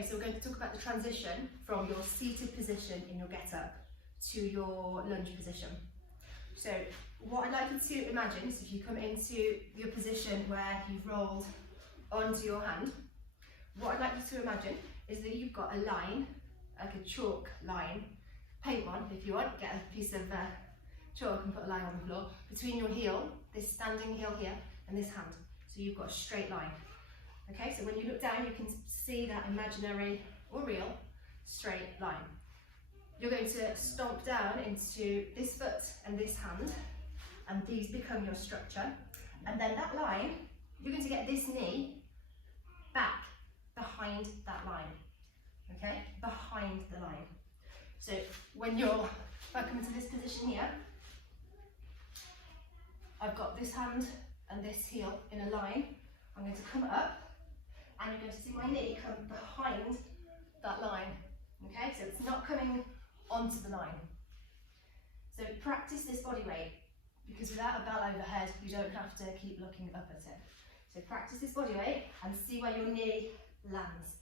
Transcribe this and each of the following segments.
Okay, so we're going to talk about the transition from your seated position in your get-up to your lunge position. So what I'd like you to imagine is if you come into your position where you've rolled onto your hand, what I'd like you to imagine is that you've got a line, like a chalk line, paint one if you want, get a piece of chalk and put a line on the floor, between your heel, this standing heel here, and this hand. So you've got a straight line. Okay, so when you look down, you can see that imaginary or real straight line. You're going to stomp down into this foot and this hand, and these become your structure. And then that line, you're going to get this knee back behind that line. Okay, behind the line. So when if I come into this position here, I've got this hand and this heel in a line. I'm going to come up, and you're going to see my knee come behind that line. Okay, so it's not coming onto the line. So practice this body weight, because without a bell overhead, you don't have to keep looking up at it. So practice this body weight and see where your knee lands.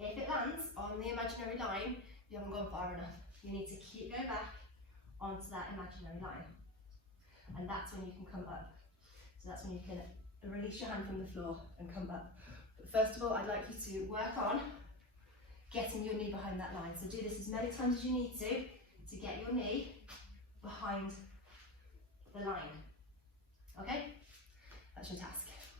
If it lands on the imaginary line, you haven't gone far enough. You need to keep going back onto that imaginary line. And that's when you can come up. So that's when you can release your hand from the floor and come up. But first of all, I'd like you to work on getting your knee behind that line. So do this as many times as you need to get your knee behind the line. Okay? That's your task.